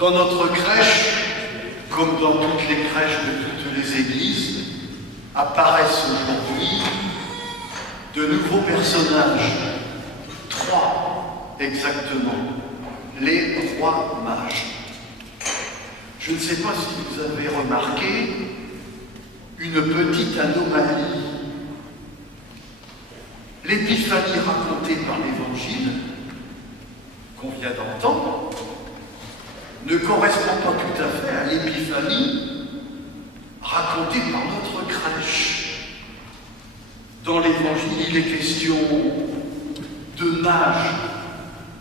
Dans notre crèche, comme dans toutes les crèches de toutes les églises, apparaissent aujourd'hui de nouveaux personnages, 3 exactement, les rois mages. Je ne sais pas si vous avez remarqué une petite anomalie. L'épiphanie racontée par l'Évangile, qu'on vient d'entendre, ne correspond pas tout à fait à l'épiphanie racontée par notre crèche. Dans l'Évangile, il est question de mages,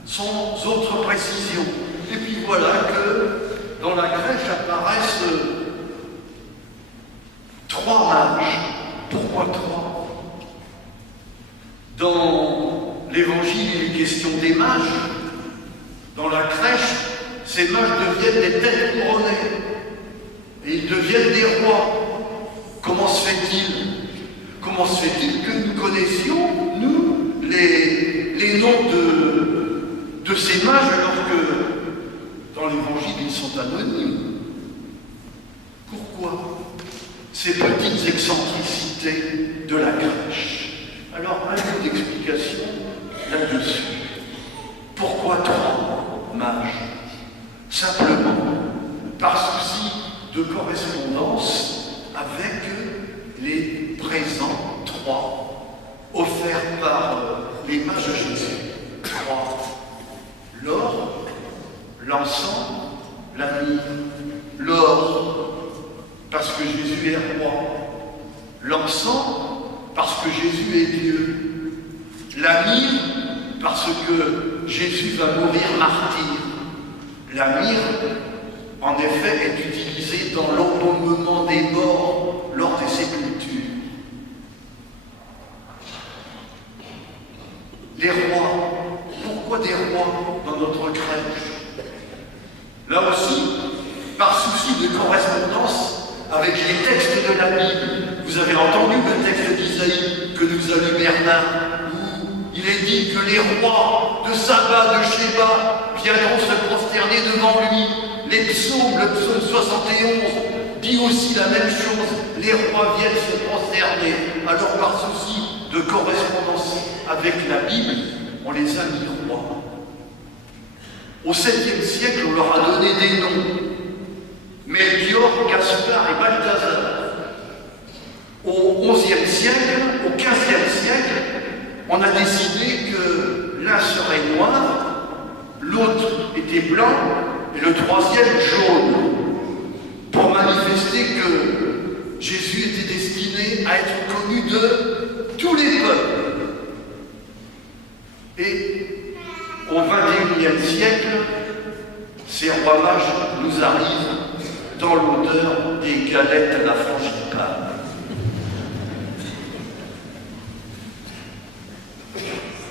sans autre précision. Et puis voilà que dans la crèche apparaissent 3 mages. Pourquoi 3? Dans l'Évangile, il est question des mages. Dans la crèche, ces mages deviennent des têtes couronnées. Et ils deviennent des rois. Comment se fait-il? Comment se fait-il que nous connaissions, nous, les noms de ces mages, alors que dans l'Évangile, ils sont anonymes? Pourquoi ces petites excentricités de la crèche? Alors, un peu d'explication là-dessus. Pourquoi 3 mages? Simplement par souci de correspondance avec les présents 3 offerts par les mages de Jésus. 3. L'or, l'encens, la myrrhe. L'or, parce que Jésus est roi. L'encens, parce que Jésus est Dieu. La myrrhe, parce que Jésus va mourir martyr. La myrrhe, en effet, est utilisée dans l'embaumement des morts lors des sépultures. Les rois. Pourquoi des rois dans notre crèche? Là aussi, par souci de correspondance avec les textes de la Bible. Vous avez entendu le texte d'Isaïe que nous a lu Bernard, où il est dit que les rois de Saba, de Sheba, viendront se prosterner devant lui. Les psaumes, le psaume 71, dit aussi la même chose. Les rois viennent se prosterner. Alors, par souci de correspondance avec la Bible, on les a mis rois. Au 7e siècle, on leur a donné des noms. Melchior, Gaspard et Balthazar. Au 11e siècle, au 15e siècle, on a décidé que l'un serait noir, l'autre était blanc et le 3e jaune, pour manifester que Jésus était destiné à être connu de tous les peuples. Et au 21e siècle, ces rois mages nous arrivent dans l'odeur des galettes à la frangipane.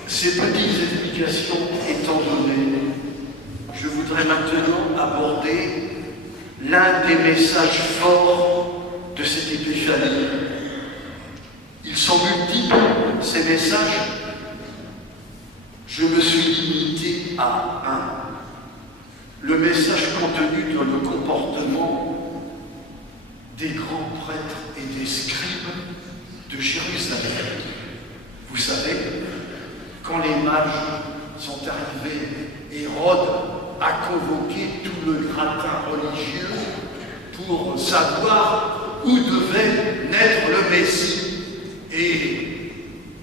Ces petites explications étant données, je voudrais maintenant aborder l'un des messages forts de cette épiphanie. Ils sont multiples, ces messages. Je me suis limité à un. Le message contenu dans le comportement des grands prêtres et des scribes de Jérusalem. Vous savez, quand les mages sont arrivés, Hérode a convoqué tout le gratin religieux pour savoir où devait naître le Messie. Et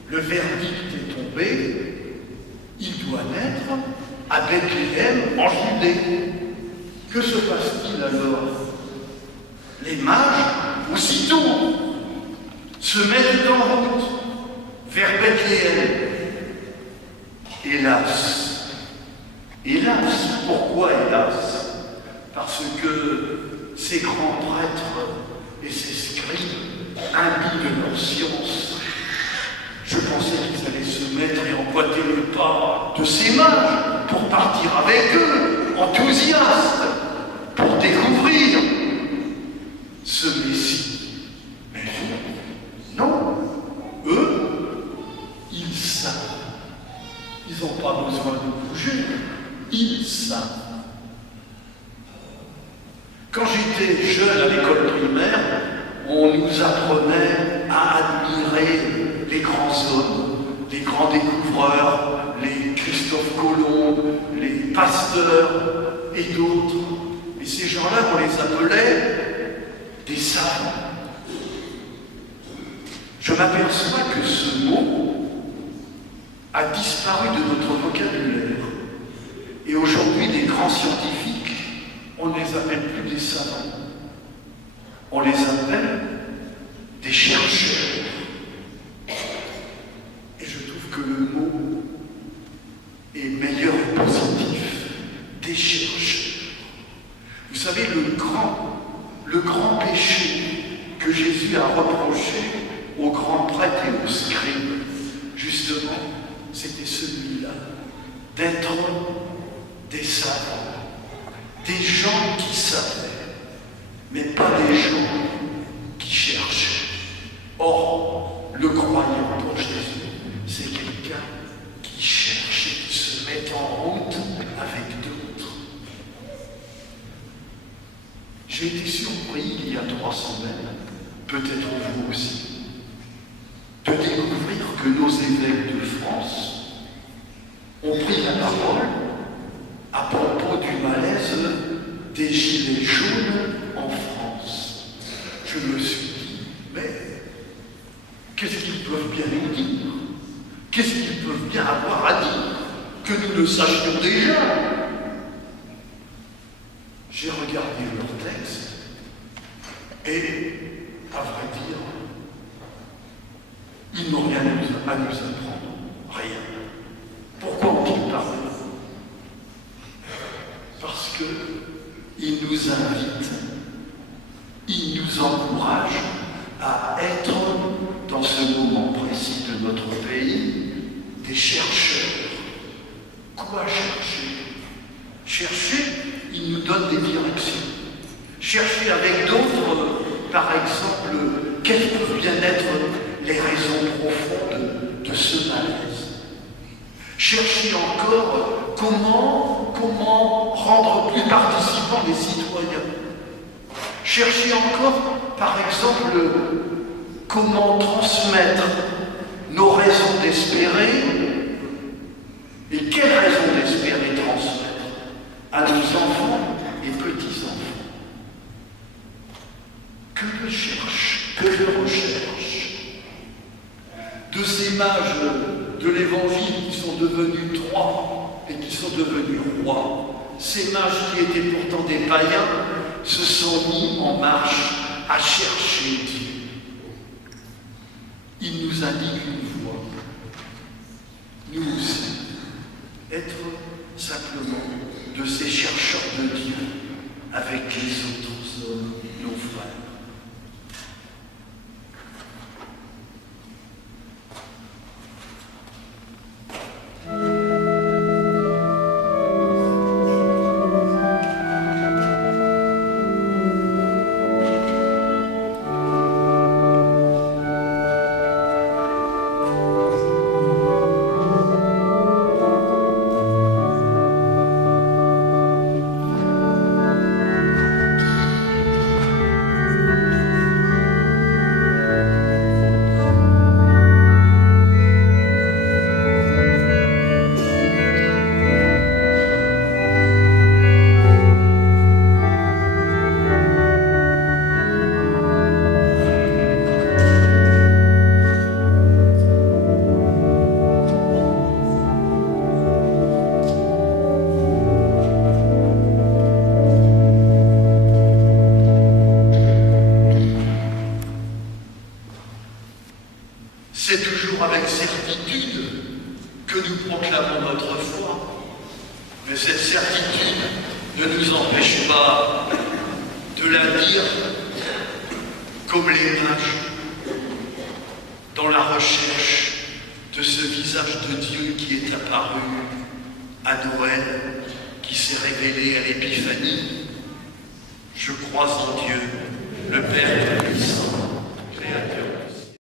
le verdict est tombé, il doit naître à Bethléem, en Judée. Que se passe-t-il alors? Les mages, aussitôt, se mettent en route vers Bethléem. Hélas, pourquoi hélas? Parce que ces grands prêtres et ces scribes, imbus de leur science, je pensais qu'ils allaient se mettre et emboîter le pas de ces mages pour partir avec eux, enthousiastes, pour découvrir ce Messie. Mais non, eux, ils savent. Ils n'ont pas besoin de bouger, ils savent. Quand j'étais jeune à l'école primaire, on nous apprenait à admirer les grands hommes, les grands découvreurs, les Christophe Colomb, les Pasteur et d'autres. Et ces gens-là, on les appelait des savants. Je m'aperçois que ce mot a disparu de notre vocabulaire. Et aujourd'hui, les grands scientifiques, on ne les appelle plus des savants. On les appelle des chercheurs. Et je trouve que le mot est meilleur et positif. Des chercheurs. Vous savez, le grand péché que Jésus a reproché aux grands prêtres et aux scribes, justement, c'était celui-là, d'être des savants, des gens qui savaient, mais pas des gens qui cherchaient. Or, le croyant pour Jésus, c'est quelqu'un qui cherche et qui se met en route avec d'autres. J'ai été surpris il y a 3 semaines, peut-être vous aussi, de découvrir que nos évêques de France ont pris la parole à propos du malaise des gilets jaunes en France. Je me suis dit, mais qu'est-ce qu'ils peuvent bien nous dire? Qu'est-ce qu'ils peuvent bien avoir à dire que nous ne sachions déjà? J'ai regardé leur texte et, à vrai dire, ils n'ont rien à nous apprendre. Rien. Pourquoi ont-ils parlé? Parce qu'ils nous invitent, ils nous encouragent à être, dans ce moment précis de notre pays, des chercheurs. Quoi chercher? Chercher, ils nous donnent des directions. Chercher avec d'autres, par exemple, quelles peuvent bien être les raisons profondes de ce malaise. Chercher encore comment rendre plus participants les citoyens. Chercher encore, par exemple, comment transmettre nos raisons d'espérer et quelles raisons d'espérer transmettre à nos enfants et petits-enfants. Que je recherche de ces mages de l'Évangile qui sont devenus 3 et qui sont devenus rois, ces mages qui étaient pourtant des païens, se sont mis en marche à chercher Dieu. Il nous indique une voie. Nous aussi, être simplement de ces chercheurs de Dieu avec les autres hommes, nos frères. C'est toujours avec certitude que nous proclamons notre foi. Mais cette certitude ne nous empêche pas de la dire comme les mages dans la recherche de ce visage de Dieu qui est apparu à Noël, qui s'est révélé à l'Épiphanie. Je crois en Dieu, le Père Tout-Puissant,